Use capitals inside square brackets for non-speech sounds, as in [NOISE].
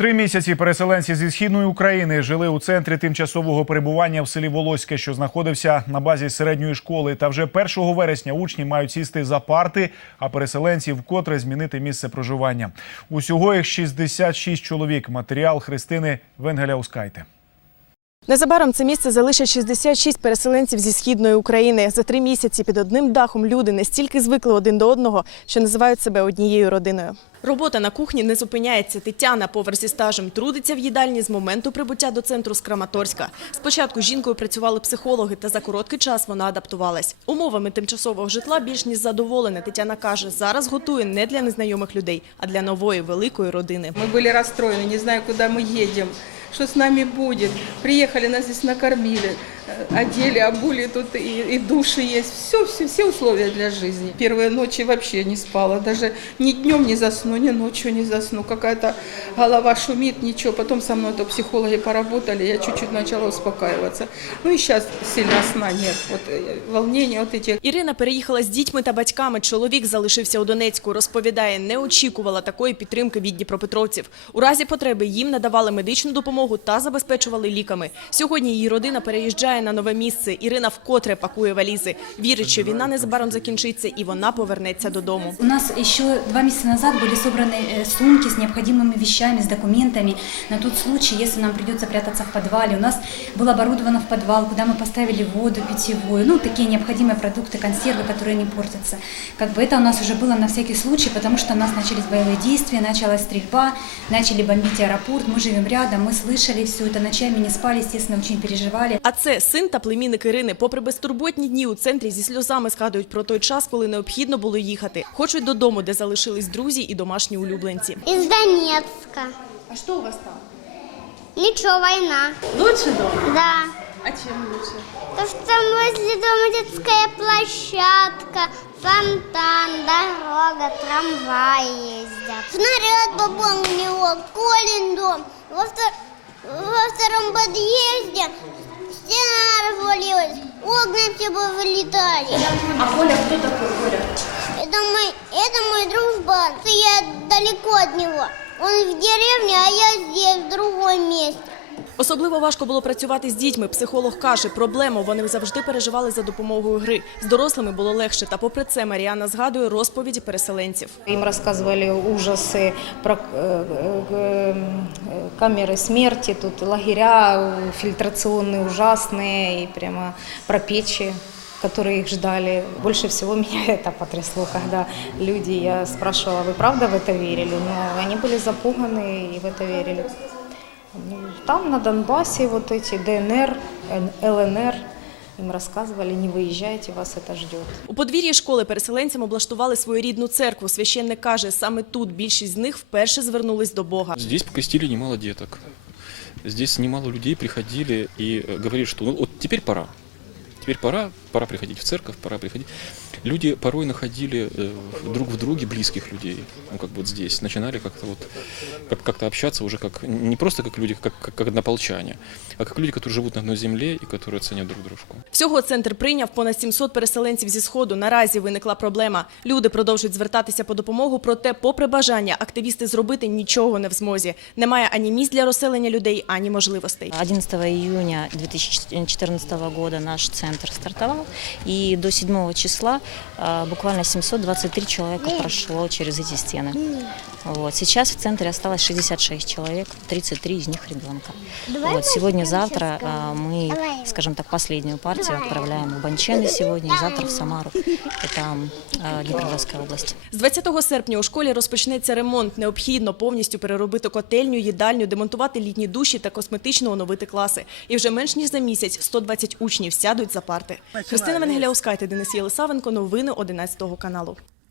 Три місяці переселенці зі східної України жили у центрі тимчасового перебування в селі Волоське, що знаходився на базі середньої школи. Та вже 1 вересня учні мають сісти за парти, а переселенці вкотре змінити місце проживання. Усього їх 66 чоловік. Матеріал Христини Венгеляускайте. Незабаром це місце залишать 66 переселенців зі східної України. За три місяці під одним дахом люди настільки звикли один до одного, що називають себе однією родиною. Робота на кухні не зупиняється. Тетяна, повар зі стажем, трудиться в їдальні з моменту прибуття до центру з Краматорська. Спочатку з жінкою працювали психологи, та за короткий час вона адаптувалась. Умовами тимчасового житла більш ніж задоволена. Тетяна каже, зараз готує не для незнайомих людей, а для нової великої родини. Мы были расстроены, не знаю, куда мы едем, что с нами будет. Приехали, нас здесь накормили, э, одели, обули, тут и, и души есть. Все, все, все условия для жизни. Первые ночи вообще не спала, даже ни днем не засну, ни ночью не засну. Какая-то голова шумит, ничего. Потом со мной то психологи поработали, я чуть-чуть начала успокаиваться. Ну и сейчас сильно сна нет. Вот э, волнение, вот эти Ірина переїхала з дітьми та батьками. Чоловік залишився у Донецьку. Розповідає, не очікувала такої підтримки від дніпропетровців. У разі потреби їм надавали медичну допомогу та забезпечували ліками. Сьогодні її родина переїжджає на нове місце. Ірина вкотре пакує валізи. Вірить, що війна незабаром закінчиться і вона повернеться додому. У нас еще два месяца назад были собраны э, сумки с необходимыми вещами, с документами на тот случай, если нам придется прятаться в подвале. У нас было оборудовано в подвал, куда мы поставили воду питьевую, ну, такие необходимые продукты, консервы, которые не портятся. Как бы это у нас уже было на всякий случай, потому что у нас начались боевые действия, началась стрельба, начали бомбить аэропорт, мы живем рядом, мы слышали все это, ночами не спали, естественно, очень переживали. А це син та племінник Ірини. Попри безтурботні дні у центрі зі сльозами згадують про той час, коли необхідно було їхати. Хочуть додому, де залишились друзі і домашні улюбленці. Из Донецка. А що у вас там? Ничего, война. Лучше дома? Да. А чим лучше? То, что там возле дома детская площадка, фонтан, дорога, трамваи ездят. Снаряд попал в него, Колин дом. Во, втор- во втором подъезде стена развалилась, окна все бы вылетали. А Коля хто такий Коля? Это мой, это мой дружбан. Я далеко от него. Он в деревне, а я здесь, в другом месте. Особливо важко було працювати з дітьми. Психолог каже, проблему вони завжди переживали за допомогою гри. З дорослими було легше. Та попри це Маріана згадує розповіді переселенців. Им рассказывали ужасы про э, э, э, камеры смерти, тут лагеря фильтрационные ужасные, и прямо про печи которые их ждали. Больше всего меня это [LAUGHS] потрясло, когда люди, я спрашивала, вы правда в это верили? Но они были запуганы и в это верили. Ну, Там на Донбассе вот эти ДНР, ЛНР, им рассказывали, не выезжайте, вас это ждет. У подвір'ї школи переселенцям облаштували своєрідну церкву. Священник каже, саме тут більшість з них вперше звернулись до Бога. Здесь покрестили немало деток. Здесь немало людей приходили и э, говорили, что ну, вот теперь пора. Теперь пора, пора приходить в церковь, пора приходить. Люди порой находили э, друг в друге близких людей, ну как бы вот здесь, начинали как-то вот как- как-то общаться уже как не просто как люди, как, как, как однополчане, а как люди, которые живут на одной земле и которые ценят друг дружку. Всього центр прийняв понад 700 переселенців зі сходу. Наразі виникла проблема. Люди продовжують звертатися по допомогу, проте, попри бажання, активісти зробити нічого не в змозі. Немає ані місць для розселення людей, ані можливостей. 11 июня 2014 года наш центр стартовал, и до 7 числа а, буквально 723 человека прошло через эти стены. Вот. Сейчас в центре осталось 66 человек, 33 из них ребенка. Вот. Сегодня-завтра а, мы, скажем так, последнюю партию отправляем в Банчены сегодня и завтра в Самару. Это а, Днепропетровская область. З 20 серпня у школі розпочнеться ремонт. Необхідно повністю переробити котельню, їдальню, демонтувати літні душі та косметично оновити класи. І вже менш ніж за місяць 120 учнів сядуть за парти. Христина Венгеляускайте, Денис Єлисавенко. Новини 11 каналу.